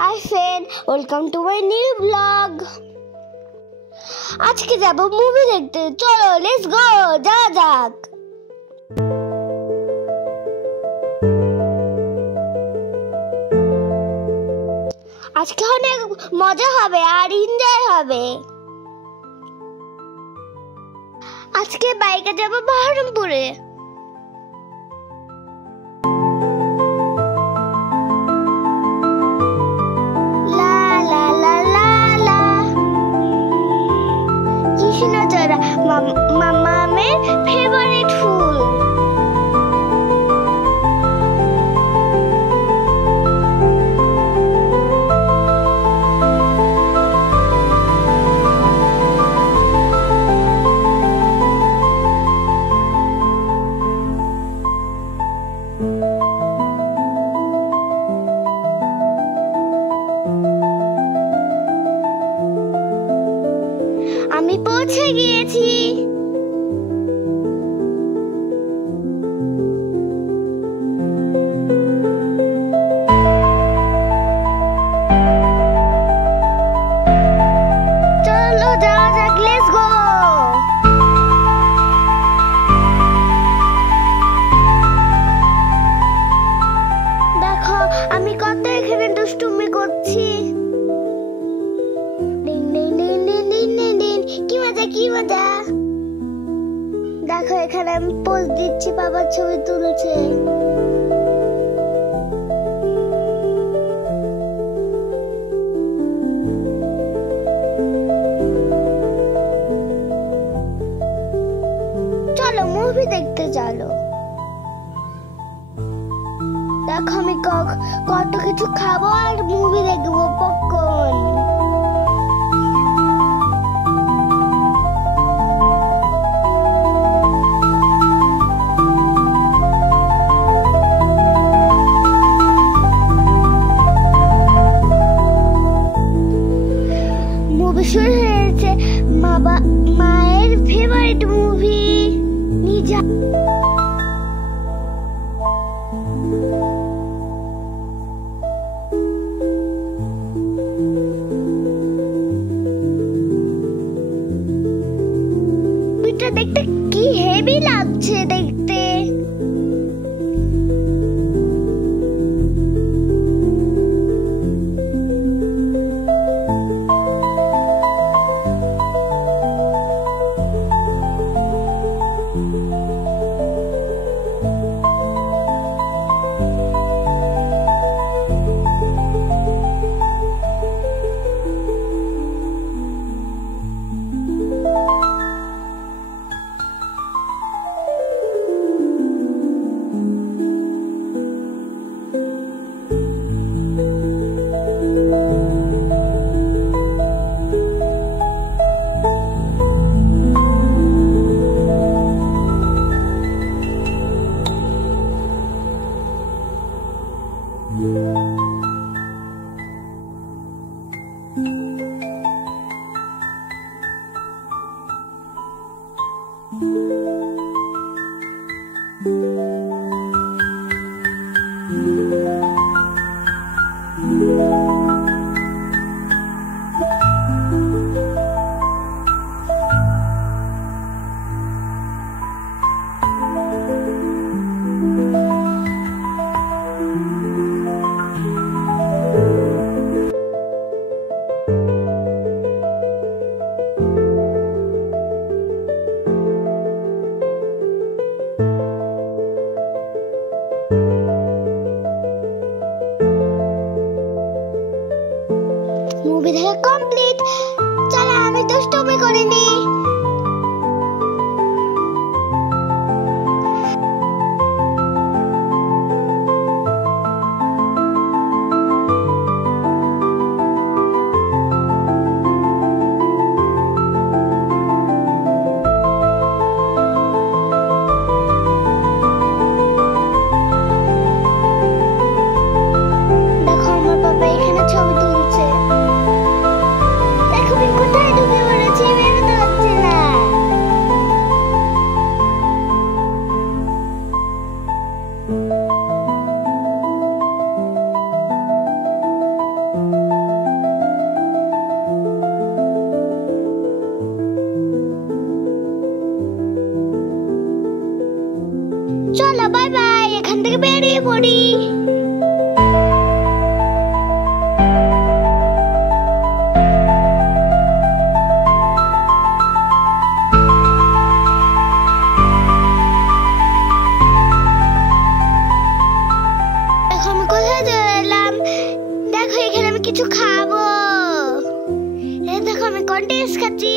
Hi friend, welcome to my new vlog. আজকে যাব মুভি দেখতে, চলো লেটস গো, যাওয়া যাক। আজকে অনেক মজা হবে আর এনজয় হবে। আজকে বাইকে যাব বহরমপুরে। কৃষ্ণচূড়া মামামের ফেভারিট ফুল। আমি পৌঁছে গিয়েছি। চলো যাওয়া যাক, লেটস গো। দেখো আমি কত এখানে দুষ্টুমি করছি। কি মজা, দেখো এখানে আমি পোজ দিচ্ছি, বাবার ছবি তুলছে। চলো মুভি দেখতে চলো। দেখো আমি কত কিছু খাবো আর মুভি দেখবো, পপকর্ন। শুরু হয়েছে মায়ের ফেভারিট মুভি নিজা। মুভিটা দেখতে কি হেভি লাগছে দেখতে। মুভি দেখা কমপ্লিট। চলো আমি দুষ্টুমি করিনি। দেখো আমার বাবা এখানে ছবি তুলছে। দেখো আমি কোথায় ঢুকে পড়েছি, বেরোতে পারছি না। পড়ি। দেখো আমি কোথায় চলে এলাম। দেখো এখানে আমি কিছু খাবো। এই দেখো আমি কন্টেস্ট খাচ্ছি।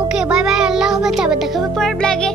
ওকে বাই বাই, আল্লাহ হাফেজ, আবার দেখা হবে পরের ব্লগে।